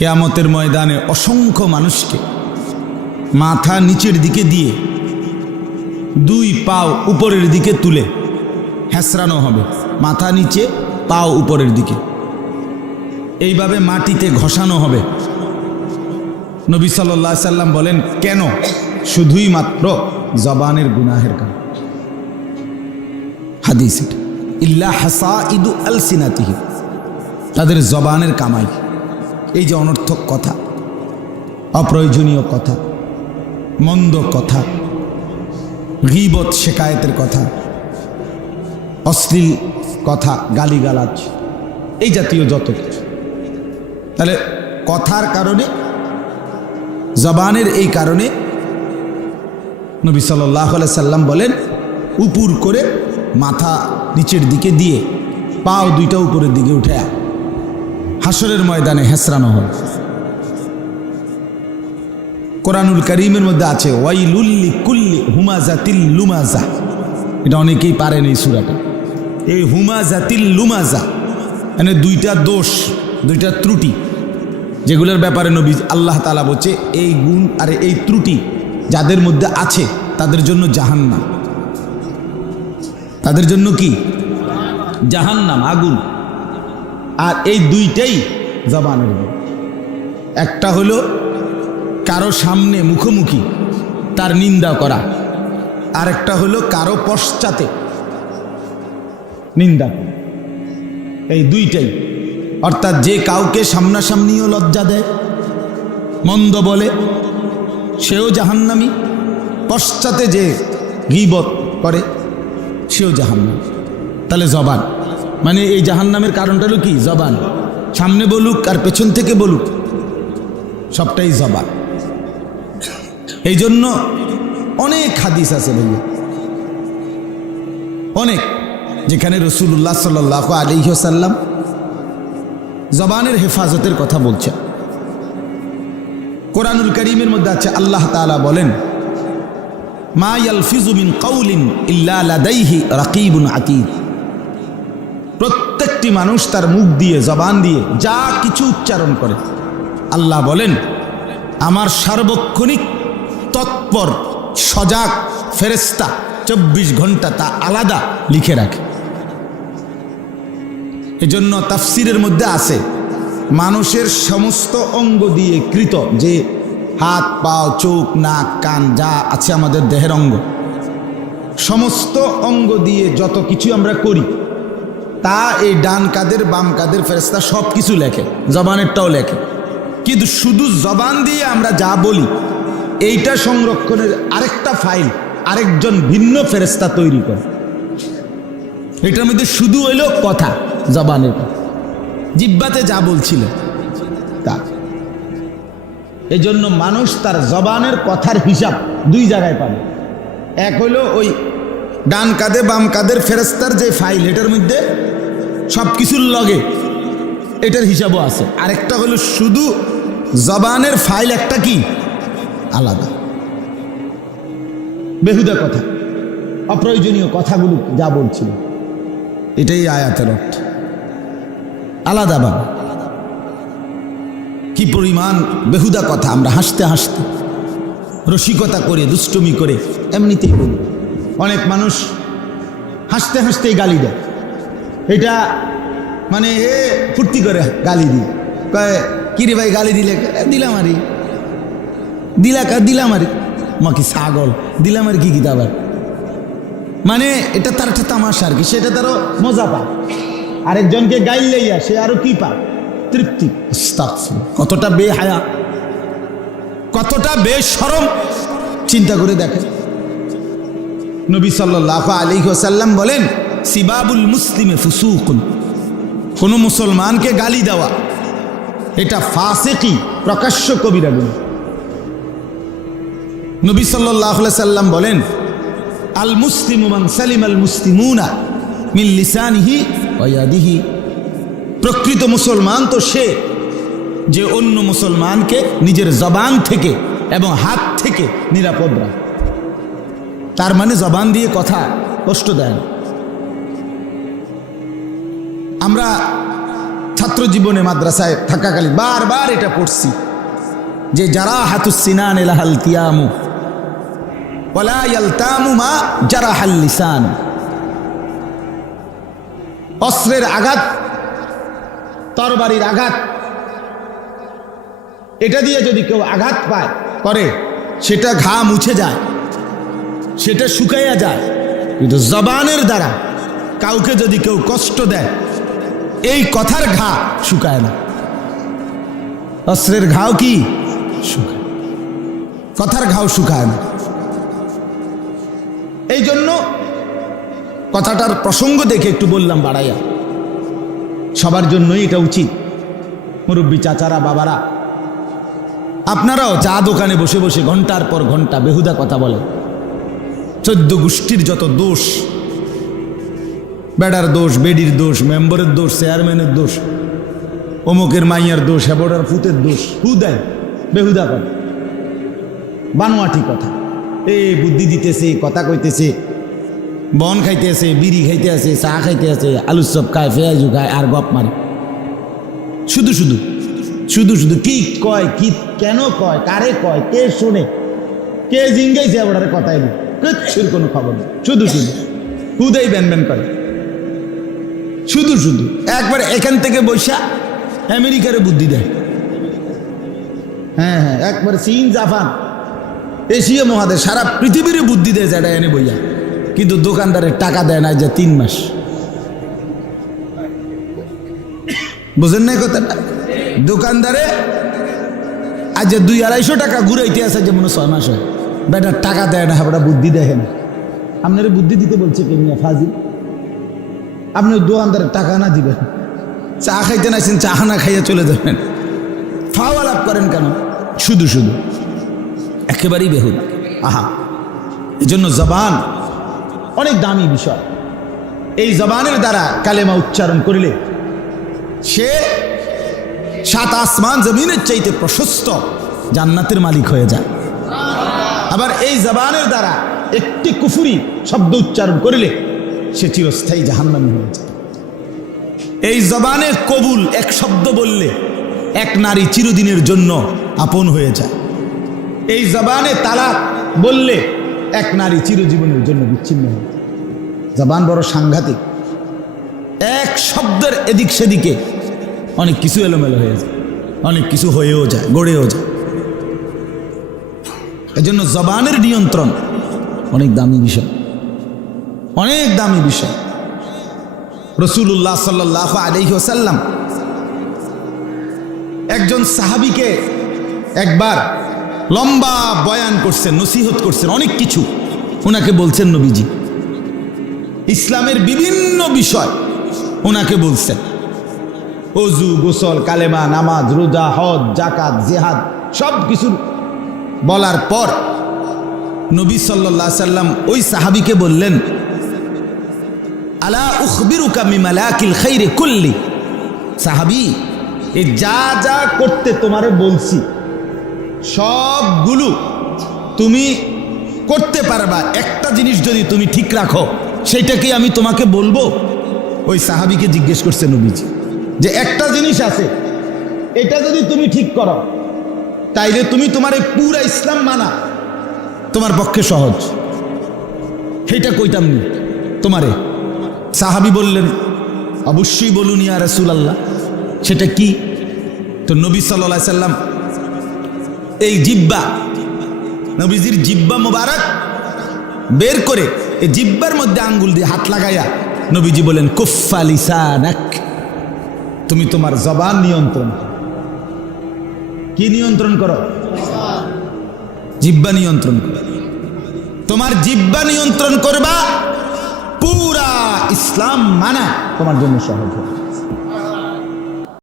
কেয়ামতের ময়দানে অসংখ্য মানুষকে মাথা নিচের দিকে দিয়ে দুই পাও উপরের দিকে তুলে হেসরানো হবে। মাথা নিচে, পাও উপরের দিকে। এইভাবে মাটিতে ঘষানো হবে। নবী সাল্লাহ সাল্লাম বলেন, কেন? শুধুই মাত্র জবানের গুনাহের কারণ। হাদিস ইল্লা হাসা ইদু আল সিনাতিহি তাদের জবানের কামাই। এই যে অনর্থক কথা, অপ্রয়োজনীয় কথা, মন্দ কথা, গিবত শেকায়েতের কথা, অশ্লীল কথা, গালিগালাজ, এই জাতীয় যত কিছু। তাহলে কথার কারণে, জবানের এই কারণে নবী সাল্লাহ সাল্লাম বলেন, উপুর করে মাথা নিচের দিকে দিয়ে, পাও দুইটা উপরের দিকে উঠে হাসরের ময়দানে হেসরানো হয় কোরআনুল করিমের মধ্যে আছে ওয়াইলুল্লি কুল্লি হুমাজা লুমাজা। এটা অনেকেই পারেন এই সুরাটা। এই হুমাজা তিল লুমাজা মানে দুইটা দোষ, দুইটা ত্রুটি, যেগুলোর ব্যাপারে নবী আল্লাহ তালা বলছে, এই গুণ আর এই ত্রুটি যাদের মধ্যে আছে, তাদের জন্য জাহান্নাম। তাদের জন্য কি? জাহান্নাম, আগুন। আর এই দুইটাই জবানের গুণ একটা হলো কারও সামনে মুখোমুখি, তার নিন্দা করা। আর একটা হলো কারও পশ্চাতে নিন্দা এই দুইটাই। অর্থাৎ যে কাউকে সামনাসামনিও লজ্জা দেয়, মন্দ বলে, সেও জাহান্নামি। পশ্চাতে যে গিবত করে, সেও জাহান্নাম। তাহলে জবান। মানে এই জাহান্নামের কারণটা হলো কি? জবান। সামনে বলুক আর পেছন থেকে বলুক, সবটাই জবান। এই জন্য অনেক হাদিস আছে ভাইয়া অনেক, যেখানে রসুল্লাহ সাল্লাহ আলিহাসাল্লাম জবানের হেফাজতের কথা বলছেন। কোরআনুল করিমের মধ্যে আছে, আল্লাহ তাআলা বলেন, মা ইয়ালফিজু মিন কাউলিন ইল্লা লাদাইহি রাকিবুন আতীদ। প্রত্যেকটি মানুষ তার মুখ দিয়ে, জবান দিয়ে যা কিছু উচ্চারণ করে। আল্লাহ বলেন, আমার সার্বক্ষণিক, তৎপর, সজাগ ফেরেস্তা চব্বিশ ঘণ্টা তা আলাদা লিখে রাখে। এজন্য তাফসিরের মধ্যে আছে, মানুষের সমস্ত অঙ্গ দিয়ে কৃত যে হাত, পাও, চোখ, নাক, কান যা আছে আমাদের দেহের অঙ্গ। সমস্ত অঙ্গ দিয়ে যত কিছু আমরা করি তা এই ডান কাদের, বাম কাদের ফেরেস্তা সব কিছু লেখে, জবানেরটাও লেখে। কিন্তু শুধু জবান দিয়ে আমরা যা বলি, এইটা সংরক্ষণের আরেকটা ফাইল, আরেকজন ভিন্ন ফেরেস্তা তৈরি করে। এটার মধ্যে শুধু হইল কথা, জবানের জিব্বাতে যা বলছিল, তা। এই জন্য মানুষ তার জবানের কথার হিসাব দুই জায়গায় পাবে। এক হলো ওই ডান কাঁধে বাম কাঁধের ফেরেস্তার যে ফাইল, এটার মধ্যে সব কিছুর লগে এটার হিসাবও আছে। আরেকটা হলো শুধু জবানের ফাইল একটা কি? আলাদা। বেহুদা কথা। অপ্রয়োজনীয় কথাগুলো যা বলছিল। এটাই আয়াতের অর্থ। আলাদা বাবা কি পরিমাণ বেহুদা কথা। আমরা হাসতে হাসতে রসিকতা করে, দুষ্টমি করে এমনিতেই বলি। অনেক মানুষ হাসতে হাসতেই গালি দেয়। এটা মানে এ ফুর্তি করে গালি দিই কয়, কিরে ভাই, গালি দিলে দিলাম আরে। দিলা দিলাম আরে। মা কি ছাগল? দিলাম আর কি কি আবার? মানে এটা তার একটা তামাশা আর কি, সেটা তারও মজা পা আরেকজনকে গাইল লইয়া সে আরও কি পা তৃপ্তি। কতটা বেহায়া। কতটা বে বেসরম চিন্তা করে দেখেন। নবী সাল্লাহ আলী সাল্লাম বলেন সিবাবুল মুসলিমে ফুসুকুন। কোনো মুসলমানকে গালি দেওয়া। এটা ফাসেকি, প্রকাশ্য কবিরা গুণ নবী সাল্লাহ সাল্লাম বলেন, আল মুসলিম সালিম আল মুসলিমুনা মিন লিসানিহি ওয়াদিহি প্রকৃত মুসলমান তো সে যে অন্য মুসলমানকে নিজের জবান থেকে এবং হাত থেকে নিরাপদ রাখে। তার মানে জবান দিয়ে কথা কষ্ট দেয় আমরা ছাত্র জীবনে মাদ্রাসায় থাকাকালীন বারবার এটা পড়ছি যে যারা হাতুসিনান এলাহাল তিয়ামু মা যারা অস্ত্রের আঘাত, তরবারির আঘাত, এটা দিয়ে যদি কেউ আঘাত পায়, করে, সেটা ঘা মুছে যায়, সেটা শুকাইয়া যায়, কিন্তু জবানের দ্বারা কাউকে যদি কেউ কষ্ট দেয় এই কথার ঘা শুকায় না। অস্ত্রের ঘাও কি? কথার ঘাও শুকায় না। এই জন্য কথাটার প্রসঙ্গ দেখে একটু বললাম, বাড়াইয়া। সবার জন্যই এটা উচিত, মুরব্বী চাচারা, বাবারা। আপনারাও চা দোকানে বসে বসে ঘণ্টার পর ঘণ্টা বেহুদা কথা বলে চোদ্দ গোষ্ঠীর যত দোষ বেড়ার দোষ, বেডির দোষ, মেম্বারের দোষ, চেয়ারম্যানের দোষ, অমুকের মাইয়ার দোষ, হেবড়ার ফুতের দোষ হু দেয় বেহুদা কথা বানোয়াটি কথা। এ বুদ্ধি দিতেছে, কথা কইতেছে, বন খাইতে আছে বিড়ি খাইতে আছে চা খাইতে আছে আলুর চপ খায়, পেঁয়াজু খায়, আর গপ মারে। শুধু শুধু শুধু শুধু, কি কয়, কি কেন কয়, কারে কয়, কে শোনে, কে জিঙ্গাইছে ওটার কথাই নেই কিচ্ছুর কোনো খবর নেই। শুধু শুধু, হুদেই ব্যান ব্যান করে। শুধু শুধু একবার এখান থেকে বৈশা আমেরিকারে বুদ্ধি দেয়। হ্যাঁ হ্যাঁ একবার চীন, জাপান, এশিয়া মহাদেশ, সারা পৃথিবীর বুদ্ধি দেয় যেটা এনে বইয়া কিন্তু দোকানদারের টাকা দেয় না যে তিন মাস। বুঝেন না কথাটা? দোকানদারে আজ যে দুই আড়াইশো টাকা ঘুরাইতে আছে যে মনে ছয় মাস হয়। বেটার টাকা দেয় না বেটা বুদ্ধি দেখে না। আপনার বুদ্ধি দিতে বলছে কে মিয়া ফাজিল? আপনি ওই দোকানদারের টাকা না দিবেন। চা খাইতে নাইছেন চা না খাইয়ে চলে যাবেন। ফাওয়া লাভ করেন কেন? শুধু শুধু। একেবারেই বেহুদ। আহা। এই জন্য জবান অনেক দামি বিষয়। এই জবানের দ্বারা কালেমা উচ্চারণ করিলে সে সাত আসমান জমিনের চাইতে প্রশস্ত জান্নাতের মালিক হয়ে যায়। আবার এই জবানের দ্বারা একটি কুফুরি শব্দ উচ্চারণ করিলে সে চিরস্থায়ী জাহান্নামী হয়ে যায়। এই জবানে কবুল এক শব্দ বললে এক নারী চিরদিনের জন্য আপন হয়ে যায়। এই জবানে তালাক বললে এক নারী চিরজীবনের জন্য বিচ্ছিন্ন হয়ে যায়। জবান বড় সাংঘাতিক। এক শব্দের এদিক সেদিকে অনেক কিছু এলোমেলো হয়ে যায়, অনেক কিছু হয়েও যায়, গড়েও যায়। এজন্য জবানের নিয়ন্ত্রণ অনেক দামি বিষয়। অনেক দামি বিষয়। রসুল্লাহ সাল্লাহ আলহি ওসাল্লাম একজন সাহাবিকে একবার লম্বা বয়ান করছেন, নসিহত করছেন, অনেক কিছু। ওনাকে বলছেন, নবীজি, ইসলামের বিভিন্ন বিষয় ওনাকে বলছেন। অজু গোসল, কালেমা, নামাজ, রোজা, হজ জাকাত জেহাদ সব কিছু বলার পর নবী সাল্লাহ সাল্লাম ওই সাহাবিকে বললেন সাহাবি যা যা করতে তোমারে বলছি, সবগুলো তুমি করতে পারবা। একটা জিনিস যদি তুমি ঠিক রাখো সেটাকে আমি তোমাকে বলব? ওই সাহাবিকে জিজ্ঞেস করছে নবীজি যে, একটা জিনিস আছে, এটা যদি তুমি ঠিক করো, তাইলে তুমি তোমার এই পুরা ইসলাম মানা। তোমার পক্ষে সহজ। সেটা কইতাম তোমারে। সাহাবি বললেন অবশ্যই বলুন ইয়া রসুল আল্লাহ সেটা কি? তো নবী সাল্লা সাল্লাম, এই জিব্বা, নবীজির জিব্বা মোবারক বের করে এই জিব্বার মধ্যে আঙ্গুল দিয়ে হাত লাগাইয়া নবীজি বলেন কুফা লিসানাক, তুমি তোমার জবান নিয়ন্ত্রণ। কি নিয়ন্ত্রণ করো? জিব্বা নিয়ন্ত্রণ তোমার জিব্বা নিয়ন্ত্রণ করবা পুরা ইসলাম মানা তোমার জন্য সহজ হবে।